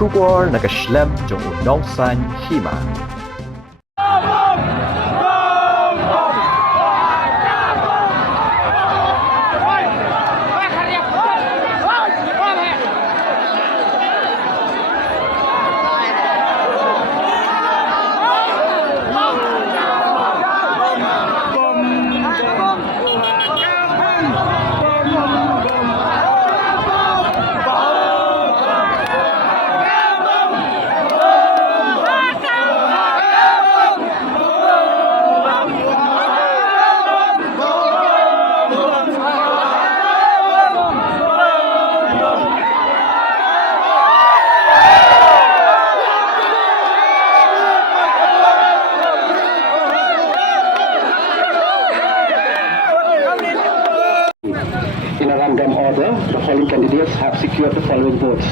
Kubor nakaslem jong Nongkyrshan Hima. In a random order, the following candidates have secured the following votes.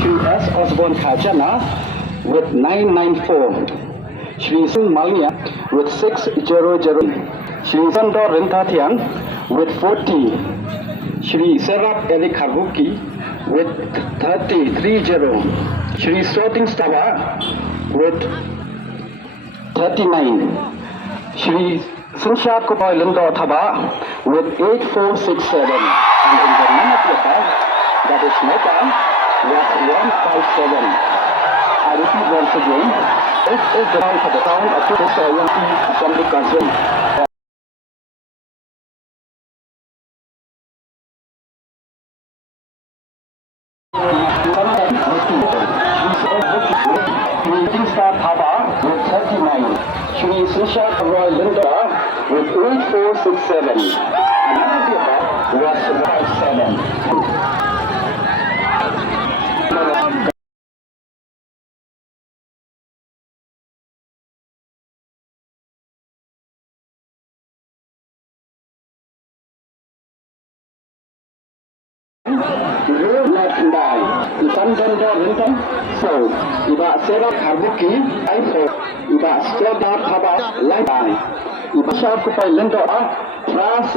Shri S. Osborne Khajana with 994. Shri Singh Malia with 600. Shri Sandor Rinthathian with 40. Shri Serap Eric Harbuki with 330. Shri Sorting Stava with 39. Shri Sunshat Kupai Lindo Thaba with 8467. And in the name of the above, that is Meta, was 157. I repeat once again, this is the round for the town of Kput Assembly Council. Kaba with 39. Shri Sunshat Roy Linda with 8467. Another above was 57. So, iba Serap Harbuki, iba Stella Kaba, iba Shab Kupai Lindo, Trans